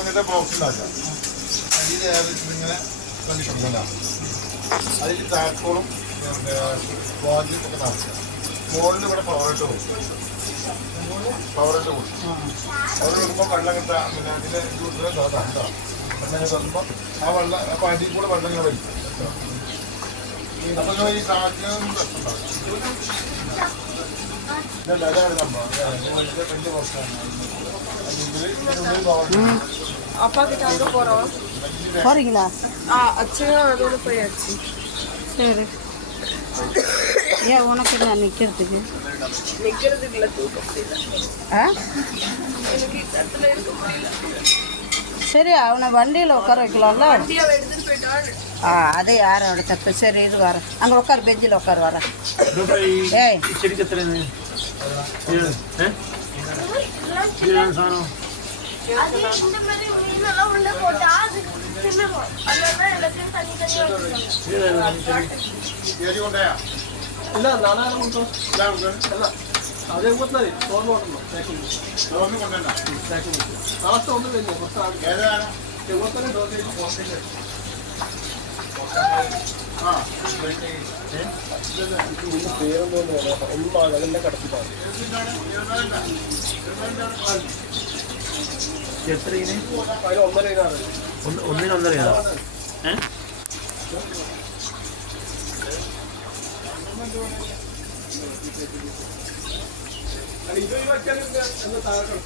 ഇങ്ങനെ ബോക്സ് ഉണ്ടാക്കാം. അതിൽ ഇങ്ങനെ കണ്ടിട്ടുണ്ടല്ലോ. അതിൽ താക്കോളും വാജിയും ഒക്കെ നടക്കുക. മുകളിൽ ഇവിടെ പവറിട്ട് കൊടുക്കും. പവറിട്ട് കൊടുക്കും. പവർ കൊടുക്കുമ്പോൾ വെള്ളം കിട്ടാൻ പിന്നെ അതിൻ്റെ ഇതിലെ കണ്ടോ വെള്ളം തുറക്കുമ്പോൾ ആ വെള്ളം അപ്പം അടിയിൽ കൂടെ വെള്ളം ഇങ്ങനെ വരും. അപ്പം ഈ സാഹചര്യം അതാണ് സംഭവം. വലിയ ബോക്സാണ്. அப்பாக்கிட்ட அங்கே போகிறோம். போகிறீங்களா? அச்சையும் அதோட போயாச்சு. சரி. ஏன் உனக்கு நான் நிற்கிறதுக்கு இல்லை தூக்க முடியல. எனக்கு இடத்துல இருக்க முடியல. சரி, அவனை வண்டியில் உட்கார வைக்கலாம்ல. வண்டியாவை எடுத்துகிட்டு போயிட்டாள். அது யாரோட தப்பு. சரி, இது வரேன். அங்கே உட்கார், பெஞ்சில் உட்கார் வரேன். ஏய் செடி கத்துறேன்னு ಇಲ್ಲ ನಾನೇ ಉಂಟು ಎಲ್ಲ ಅದೇ ಗೊತ್ತది ತೋರ್ಲು ಲಾಸ್ಟ್ ಒಂದು ಬೇಕು ಗೊತ್ತಾನೆ പേരൊന്നും കടത്തിട്ടാണ് എത്ര അതിന് 1.5 ഒന്നിനൊന്നര ഇത് ഒഴിവാക്കിയാൽ താഴെ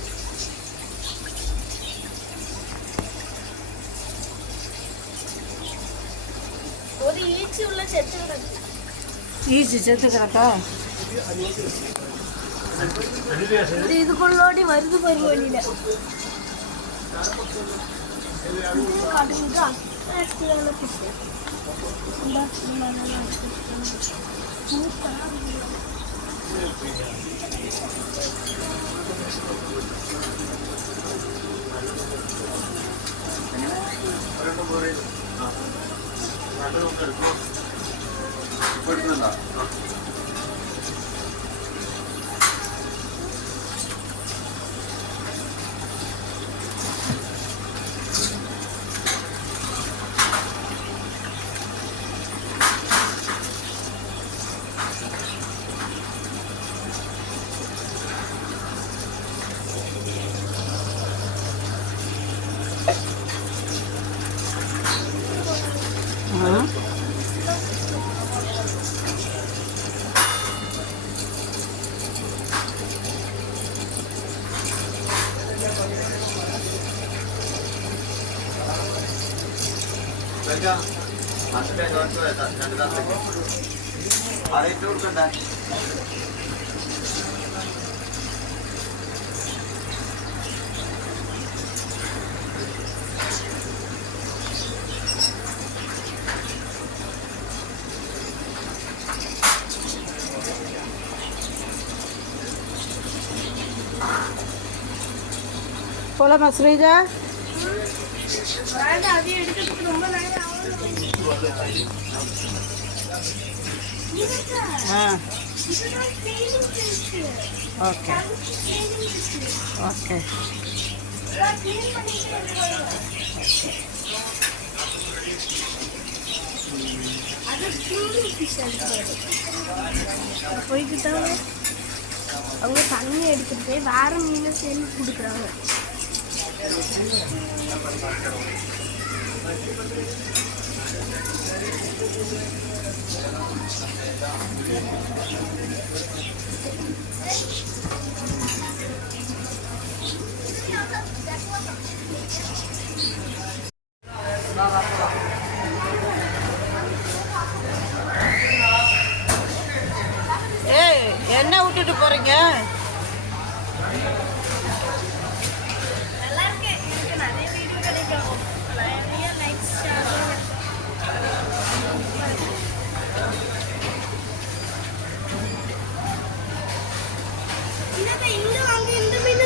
ஒரு ஈச்சி உள்ள செத்து கிடக்கு. ஈச்சி செத்து கிடக்கா? இதுக்குள்ளோடி வருது பாரு வழியில. காட்டுங்க. போலாமா ஸ்ரீஜா? Okay okay. போய்கிட்டாங்க. அவங்க தண்ணி எடுத்துட்டு போய் வேற மீனை சேர்ந்து கொடுக்குறாங்க. ஏய், என்ன விட்டுட்டு போறீங்க?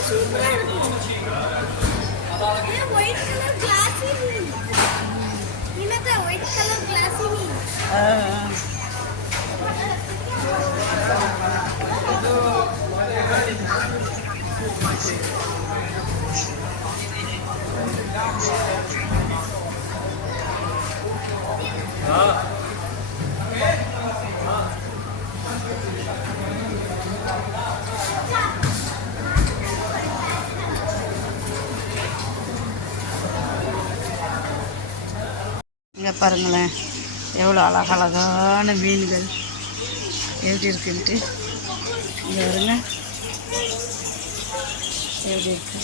சூப்பரா இருக்கும். ஒயிட் கலர் கிளாஸி மீன். இன்னத ஒயிட் கலர் கிளாஸி மீன். இங்கே பாருங்களேன் எவ்வளோ அழகழகான மீன்கள் எப்படி இருக்குன்ட்டு. இங்கே வருங்க எப்படி இருக்கு,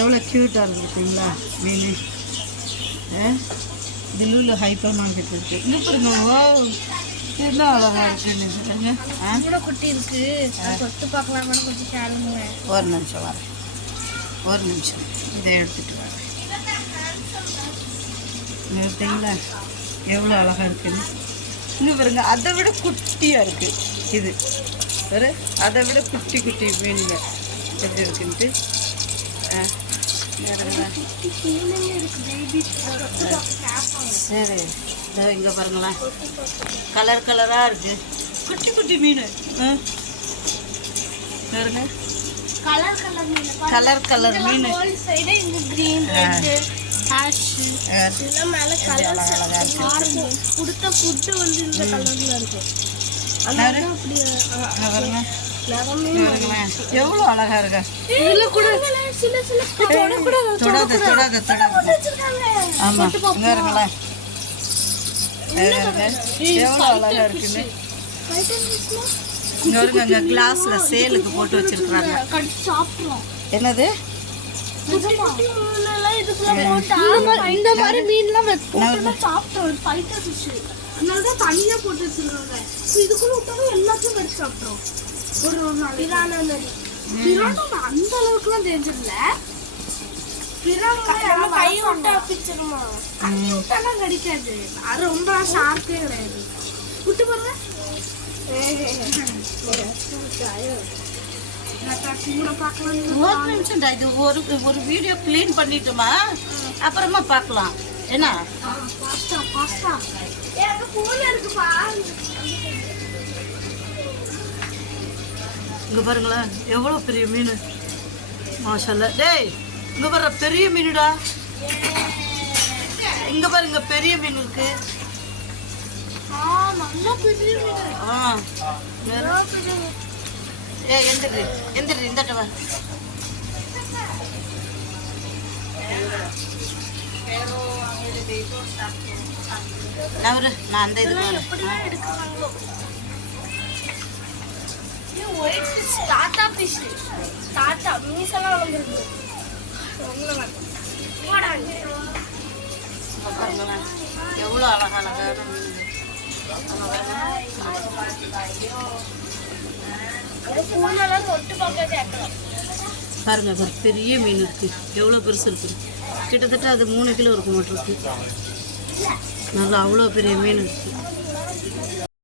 எவ்வளோ க்யூட்டாக இருக்குது பார்த்தீங்களா மீன். இது லூலு ஹைப்பர் மார்க்கெட் இருக்குது. இங்கே பாருங்க, ஓ என்ன அழகாக இருக்குன்னு. கூட குட்டி இருக்கு, தொட்டு பார்க்கலாமான்னு கொஞ்சம் கேளுங்க. ஒரு நிமிஷம் வரேன், ஒரு நிமிஷம் இதை எடுத்துகிட்டு வரேன். பார்த்தீங்களா எவ்வளோ அழகாக இருக்குன்னு. இன்னும் பாருங்க, அதை விட குட்டியாக இருக்குது இது. வேறு அதை விட குட்டி குட்டி மீனுங்க எப்படி இருக்குன்ட்டு. சரி, இதோ இங்கே பாருங்களேன், கலர் கலராக இருக்குது குட்டி குட்டி மீன். பாருங்க, கலர் கலர் மீன், கலர் கலர் மீன். ஹோல் சைடு இந்த கிரீன், ரெட், ஆஷ் இதெல்லாம் மேல கலர்ஸ் ஆரஞ்சு. கொடுத்த ஃபுட் வந்து இந்த கலர்ல இருக்கு. அதனால அப்படி எவ்வளோ அழகா இருக்கா. இதுல கூட சில சில தொடாத தொடாத தொடாத. ஆமாம், இங்கே இருங்களேன், எவ்வளோ அழகா இருக்குன்னு. இங்கே வருங்க, அங்கே கிளாஸில் சேலுக்கு போட்டு வச்சிருக்கிறாங்க. என்னது இந்த மாதிரி மீன்லாம் சாப்பிட்டோம். ஃபைட்டர் ஃபிஷ் அதனாலதான் தனியா போட்டு வச்சிருக்காங்க. இதுக்குள்ள விட்டாலும் எல்லாத்தையும் வெட்டி சாப்பிட்டோம். ஒரு நாள் பிரானா அந்த அளவுக்குலாம் தெரிஞ்சிடல. பிரானா கை விட்டா பிச்சிருமா, கை விட்டாலாம் கடிக்காது. அது ரொம்ப ஷார்ப்பே கிடையாது. விட்டு பாருங்க, ஒரு நிமிஷம்டா, இது ஒரு வீடியோ க்ளீன் பண்ணிட்டுமா அப்புறமா பார்க்கலாம். என்ன இங்கே பாருங்களேன், எவ்வளோ பெரிய மீன். மாஷல்லா. டேய், இங்கே பாரு பெரிய மீனுடா. இங்கே பாருங்க, பெரிய மீன் இருக்கு. எந்திரி எந்திரி, இந்தட்ட வா. நான் அந்த இது எவ்வளோ அழகழகான பாருங்க, ஒரு பெரிய மீன் இருக்கு. எவ்வளோ பெருசு இருக்கு, கிட்டத்தட்ட அது 3 கிலோ இருக்கும் மட்டும் இருக்கு. நல்லா அவ்வளோ பெரிய மீன் இருக்கு.